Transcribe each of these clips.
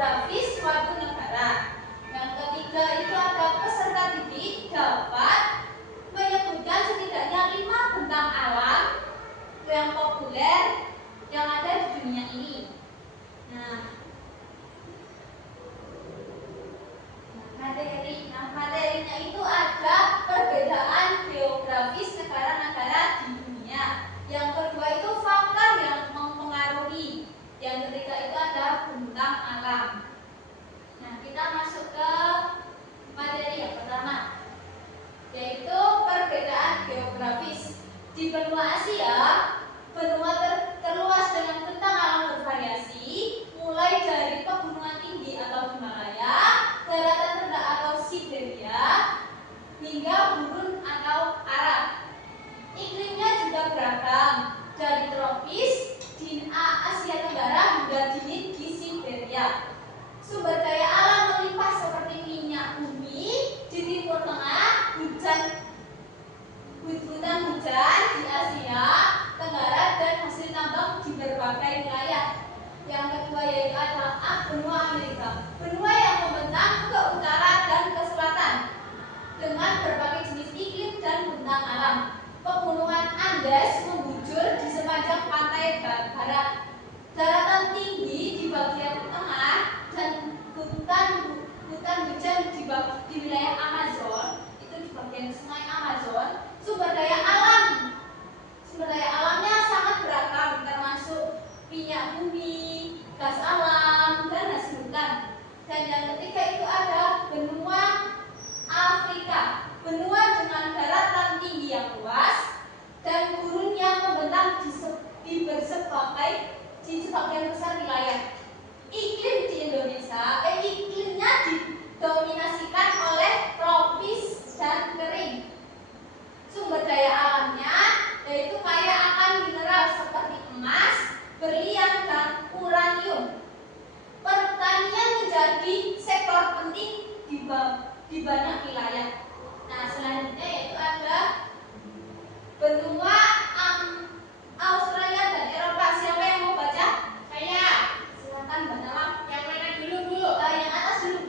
geografis suatu negara. Yang ketiga itu ada peserta didik dapat menyebutkan setidaknya 5 bentang alam yang populer yang ada di dunia ini. Materinya itu ada perbedaan geografis negara-negara di dunia. Yang kedua itu faktor yang mempengaruhi. Yang ketiga itu ada bentang alam. Nah, kita masuk ke materi yang pertama, yaitu perbedaan geografis. Di benua Asia, benua terluas dengan bentang alam bervariasi, mulai dari pegunungan tinggi atau Himalaya, daratan rendah atau Siberia, hingga gurun atau Arab. Iklimnya juga beragam, dari tropis di Asia Tenggara hingga dingin di Siberia. Sumber daya alam melimpah seperti minyak bumi di Timur Tengah, hutan di Asia Tenggara, dan hasil tambang di berbagai wilayah. Yang kedua yaitu adalah benua Amerika, benua yang membentang ke utara dan ke selatan dengan berbagai jenis iklim dan bentang alam. Pegunungan Andes membujur di sepanjang pantai barat, daratan tinggi di bagian tengah, dan hutan hujan di wilayah Amazon, itu di bagian sungai Amazon. Sumber daya alamnya sangat beragam, termasuk minyak bumi, gas alam, dan hasil hutan. Dan yang ketiga itu ada benua Afrika, benua dengan daratan tinggi yang luas dan gurun yang membentang di sebagian besar wilayah. Iklim di Indonesia, iklimnya didominasikan oleh tropis dan kering. Sumber daya alamnya yaitu kaya akan mineral seperti emas, berlian, dan uranium. Pertanian menjadi sektor penting di banyak wilayah. Nah, selanjutnya yaitu ada benua Australia dan Eropa. Siapa yang mau baca? Saya. Silakan Mbak Nala. Yang mana dulu, Bu? Yang atas dulu.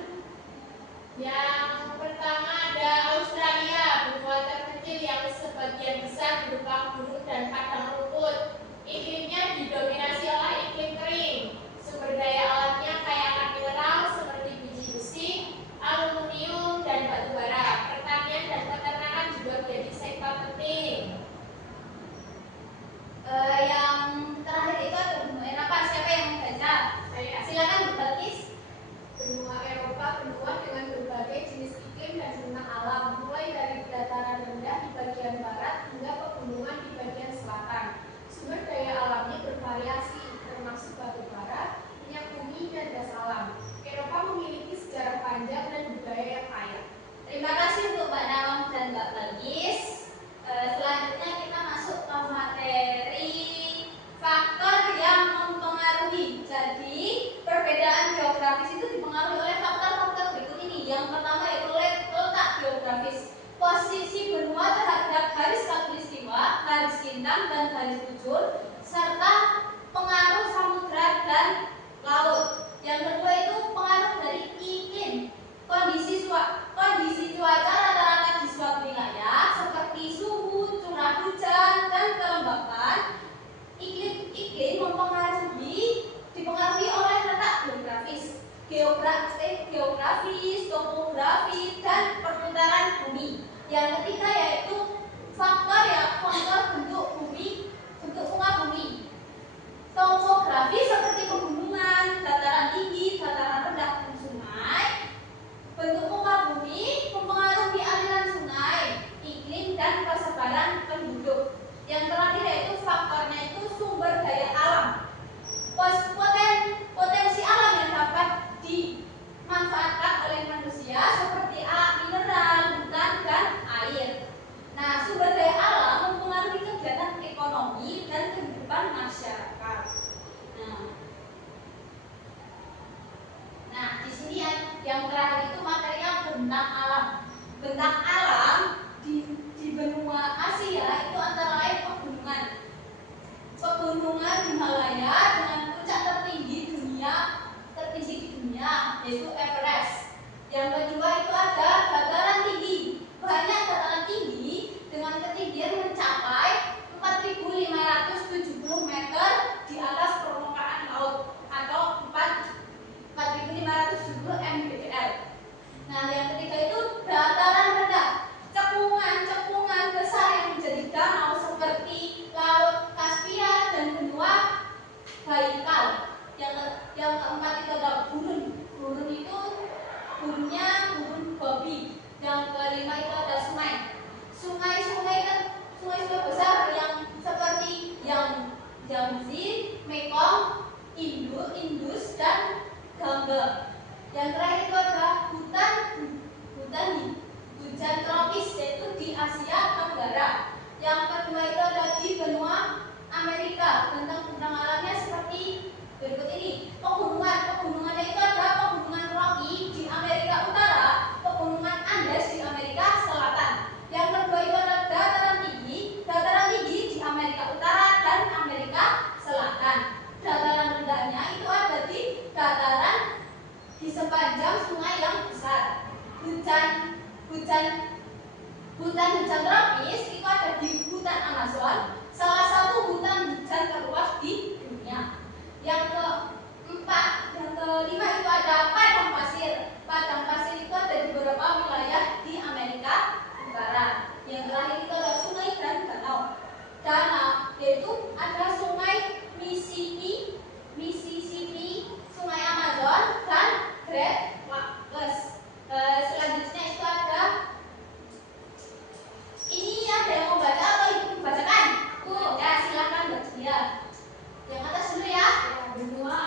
Yang pertama ada Australia, benua terkecil yang sebagian besar berupa gunung dan padang rumput. Iklimnya didominasi oleh iklim kering. Sumber daya alamnya kaya akan mineral seperti biji besi, aluminium, dan batu bara. Pertanian dan peternakan juga menjadi sektor penting. Yang terakhir itu ada benua Eropa. Siapa yang mau baca? Saya. Silakan Bu Balkis. Benua Eropa benua dengan berbagai jenis iklim dan bentang alam, mulai dari dataran rendah di bagian barat hingga pegunungan di bagian selatan. Sumber daya alamnya bervariasi, termasuk batu bara, minyak bumi, dan gas alam. Eropa memiliki sejarah panjang dan budaya yang kaya. Terima kasih untuk Mbak Nawang dan Mbak Balkis. Selanjutnya kita masuk ke materi faktor yang mempengaruhi. Jadi perbedaan geografis itu dipengaruhi oleh faktor-faktor berikut ini. Yang pertama yaitu letak geografis, posisi benua terhadap garis khatulistiwa, garis lintang, dan garis bujur, serta pengaruh samudra dan laut. Yang kedua itu pengaruh dari iklim, kondisi cuaca rata-rata di suatu wilayah seperti suhu, curah hujan, dan kelembapan. Iklim dipengaruhi oleh letak geografis, topografi, dan perputaran bumi. Yang ketiga yaitu faktor bentuk muka bumi. Topografi seperti pegunungan, dataran tinggi, dataran rendah, dan sungai. Bentuk muka bumi mempengaruhi aliran sungai, iklim, dan persebaran penduduk. Yang terakhir yaitu faktornya itu sumber daya alam. Potensi alam yang dapat dimanfaatkan oleh manusia seperti mineral, hutan, dan air. Nah, sumber daya alam mempengaruhi kegiatan ekonomi dan kehidupan masyarakat. Nah, di sini yang terakhir itu materinya bentang alam. Bentang alam di benua Asia itu antara lain pegunungan Himalaya dengan puncak tertinggi di dunia dunia, yaitu Everest. Yang kedua itu ada dataran tinggi. Banyak dataran tinggi dengan ketinggian mencapai 4.570 meter di atas permukaan laut atau 4.570 mdpl. Nah, yang ketiga itu dataran rendah. Cekungan-cekungan besar yang menjadi danau seperti Laut Kaspia dan benua Baikal. Yang keempat itu ada gurun. Gurun itu gurunnya gurun Gobi. Yang kelima itu ada sungai. Sungai-sungai kan sungai-sungai besar yang seperti yang Yangtze, Mekong, Indus dan Gangga. Yang terakhir itu ada hujan tropis, yaitu di Asia Tenggara. Yang kedua itu ada di benua Amerika. Bentang-bentang alamnya seperti berikut ini. Pegunungannya itu ada pegunungan Rocky di Amerika Utara, pegunungan Andes di Amerika Selatan. Yang kedua itu ada dataran tinggi di Amerika Utara dan Amerika Selatan. Dataran rendahnya itu ada di dataran di sepanjang sungai yang besar. Hutan tropis itu ada di hutan Amazon, salah satu hutan hujan terluas di dunia. Yang kelima itu ada padang pasir. Padang pasir itu ada di beberapa wilayah di Amerika Utara. Yang terakhir itu ada sungai dan danau. Yaitu ada sungai Mississippi, sungai Amazon, dan Great Lakes. Selanjutnya itu ada ini, ada yang mau baca atau ikut bacakan? Ya, silakan baca. Yang atas dulu ya. Benua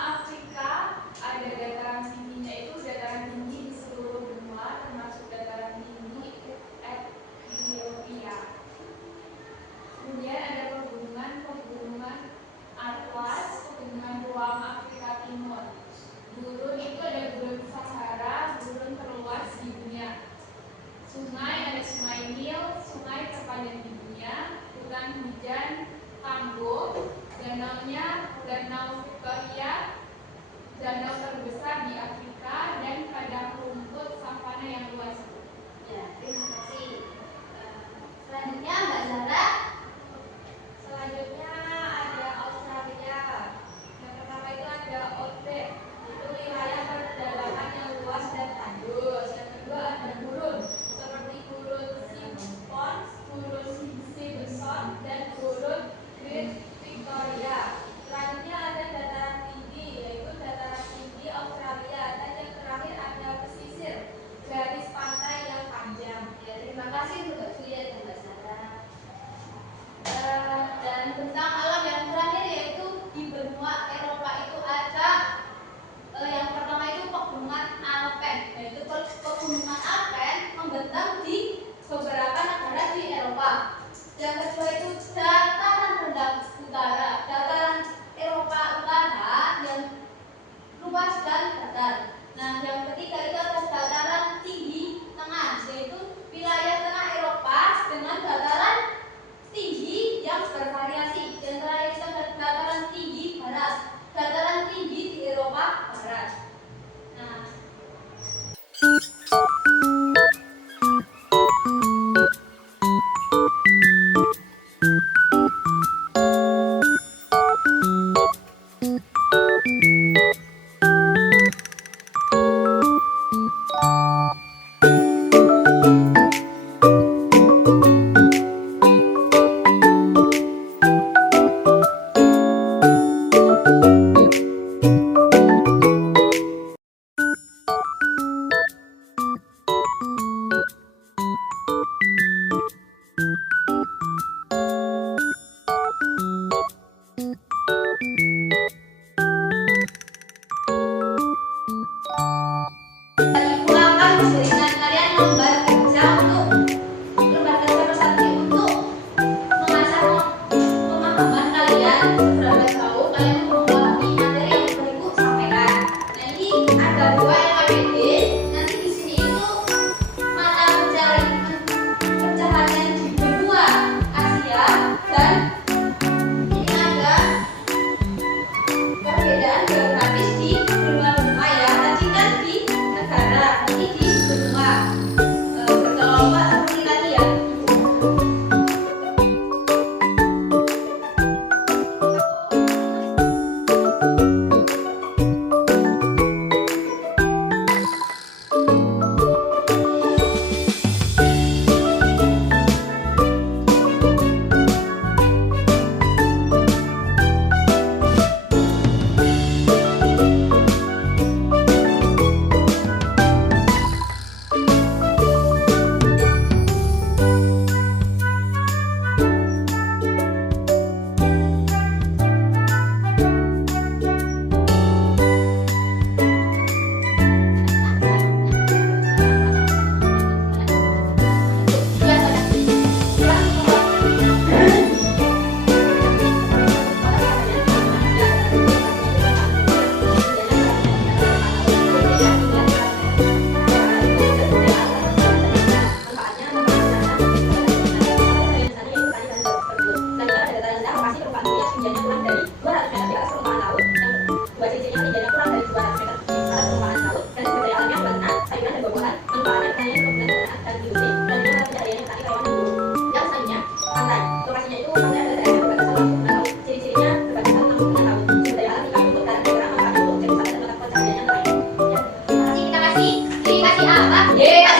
B